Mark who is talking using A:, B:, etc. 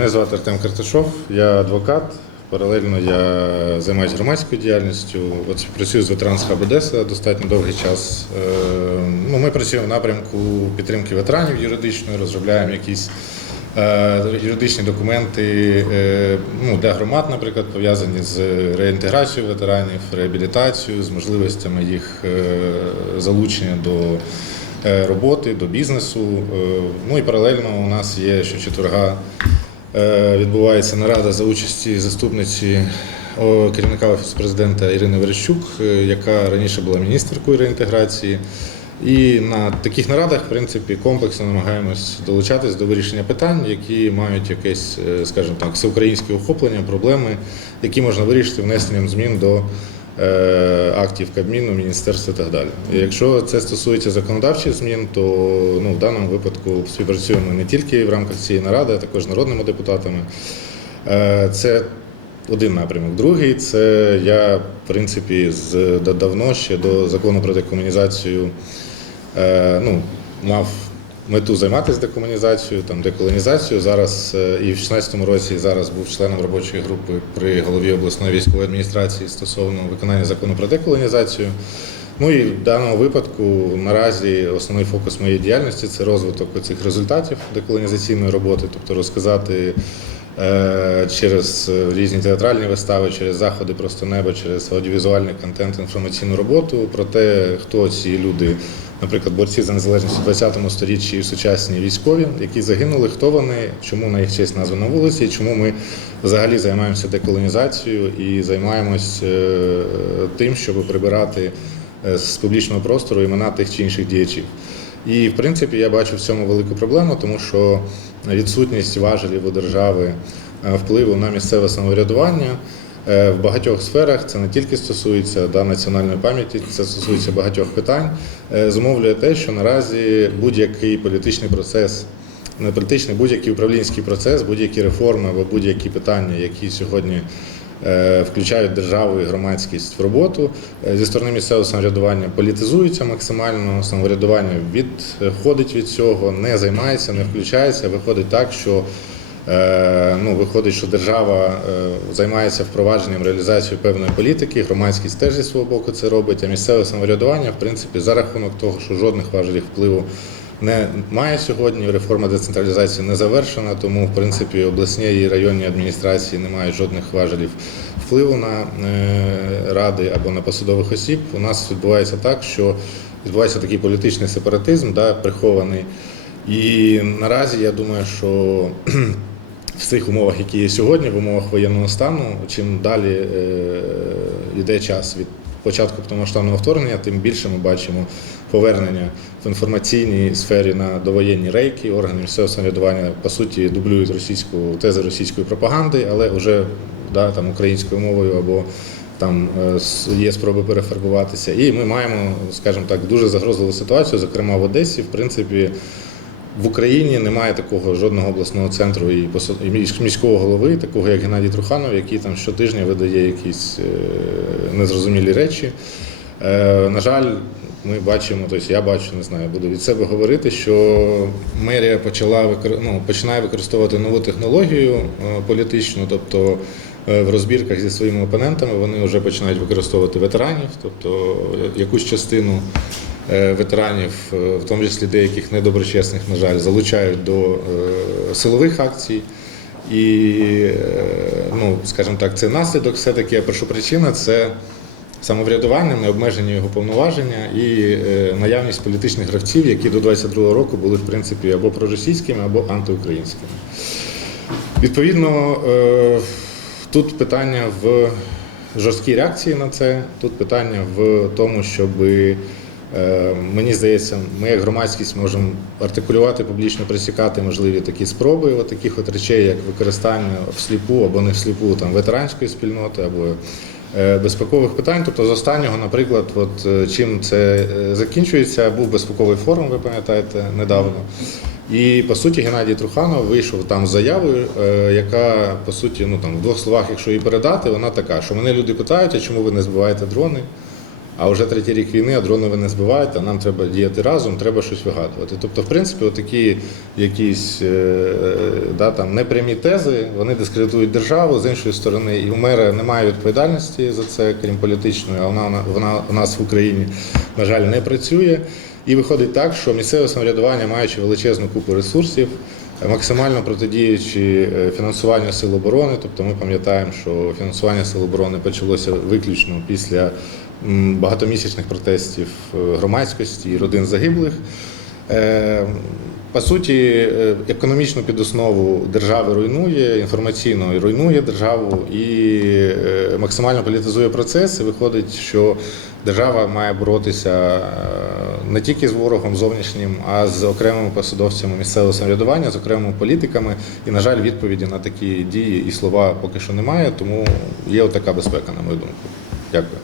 A: Мене звати Артем Карташов, я адвокат. Паралельно я займаюся громадською діяльністю. От працюю з ветеранс Хаб Одеса достатньо довгий час. Е, Ну, ми працюємо в напрямку підтримки ветеранів юридичної, розробляємо якісь е, юридичні документи е, ну, для громад, наприклад, пов'язані з реінтеграцією ветеранів, реабілітацією, з можливостями їх залучення до роботи, до бізнесу. Ну і паралельно у нас є щочетверга відбувається нарада за участі заступниці керівника офісу президента Ірини Верещук, е, яка раніше була міністеркою реінтеграції. І на таких нарадах, в принципі, комплексно намагаємось долучатись до вирішення питань, які мають якесь, е, скажімо так, всеукраїнське охоплення, проблеми, які можна вирішити внесенням змін до е, актів Кабміну, міністерства і так далі. І якщо це стосується законодавчих змін, то ну, в даному випадку співпрацюємо не тільки в рамках цієї наради, а також народними депутатами. Е, Це один напрямок. Другий це я, в принципі, з давно ще до закону про декомунізацію е, ну, мав мету займатися декомунізацією, там, деколонізацією. Зараз е, і в 16-му році і зараз був членом робочої групи при голові обласної військової адміністрації стосовно виконання закону про деколонізацію. Ну і в даному випадку наразі основний фокус моєї діяльності це розвиток цих результатів деколонізаційної роботи, тобто розказати через е, різні театральні вистави, через заходи просто неба, через аудіовізуальний контент, інформаційну роботу про те, хто ці люди, наприклад, борці за незалежність у 20 сторіччі і сучасні військові, які загинули, хто вони, чому на їх честь названа вулиці, і чому ми взагалі займаємося деколонізацією і займаємось е, тим, щоб прибирати е, з публічного простору імена тих чи інших діячів. І в принципі я бачу в цьому велику проблему, тому що відсутність важелів у держави е, впливу на місцеве самоврядування е, в багатьох сферах це не тільки стосується да, національної пам'яті, це стосується багатьох питань. е, Зумовлює те, що наразі будь-який політичний процес не політичний, будь-який управлінський процес, будь-які реформи або будь-які питання, які сьогодні включають державу і громадськість в роботу, е, зі сторони місцевого самоврядування політизуються максимально, самоврядування відходить від цього, не займається, не включається. Виходить так, що Е, Ну, виходить, що держава е, займається впровадженням реалізацією певної політики, громадськість теж зі свого боку це робить, а місцеве самоврядування, в принципі, за рахунок того, що жодних важелів впливу не має сьогодні, реформа децентралізації не завершена, тому в принципі обласні і районні адміністрації не мають жодних важелів впливу на е, ради або на посадових осіб. У нас відбувається так, що відбувається такий політичний сепаратизм, да, прихований. І наразі я думаю, що в цих умовах, які є сьогодні, в умовах воєнного стану, чим далі е, йде час від початку повномасштабного вторгнення, тим більше ми бачимо повернення в інформаційній сфері на довоєнні рейки. Органи місцевого самоврядування по суті дублюють російську тези російської пропаганди, але вже да, там українською мовою або там е, є спроби перефарбуватися. І ми маємо, скажімо так, дуже загрозливу ситуацію, зокрема в Одесі, в принципі. В Україні немає такого жодного обласного центру і міського голови, такого як Геннадій Труханов, який там щотижня видає якісь е, незрозумілі речі. Е, На жаль, ми бачимо, тобто я бачу, не знаю, буду від себе говорити, що мерія почала ну, починає використовувати нову технологію е, політичну, тобто в розбірках зі своїми опонентами вони вже починають використовувати ветеранів, тобто е, якусь частину е, ветеранів, е, в тому числі деяких недоброчесних, на жаль, залучають до е, силових акцій. І, е, ну, скажімо так, це наслідок все-таки, а першопричина це самоврядування, необмежені його повноваження і е, наявність політичних гравців, які до 22-го року були, в принципі, або проросійськими, або антиукраїнськими. Відповідно, е, тут питання в жорсткій реакції на це, тут питання в тому, щоб мені здається, ми як громадськість можемо артикулювати, публічно присікати можливі такі спроби от таких от речей, як використання всліпу або не всліпу там ветеранської спільноти або е, безпекових питань. Тобто з останнього, наприклад, от е, чим це е, закінчується, був безпековий форум, ви пам'ятаєте, недавно. І по суті Геннадій Труханов вийшов там з заявою, е, яка по суті, ну там в двох словах, якщо її передати, вона така, що мене люди питають, а чому ви не збиваєте дрони? А вже третій рік війни, а дрони ви не збиваєте, а нам треба діяти разом, треба щось вигадувати. Тобто, в принципі, такі якісь е, е, да, там, непрямі тези, вони дискредитують державу. З іншої сторони, і у мера немає відповідальності за це, крім політичної, а вона, вона у нас в Україні, на жаль, не працює. І виходить так, що місцеве самоврядування, маючи величезну купу ресурсів, максимально протидіючи е, фінансуванню сил оборони, тобто ми пам'ятаємо, що фінансування сил оборони почалося виключно після багатомісячних протестів е, громадськості і родин загиблих. Е, По суті, е, економічну підоснову держави руйнує, інформаційно руйнує державу і е, максимально політизує процес. І виходить, що держава має боротися е, не тільки з ворогом зовнішнім, а з окремими посадовцями місцевого самоврядування, з окремими політиками. І, на жаль, відповіді на такі дії і слова поки що немає, тому є отака безпека, на мою думку. Дякую.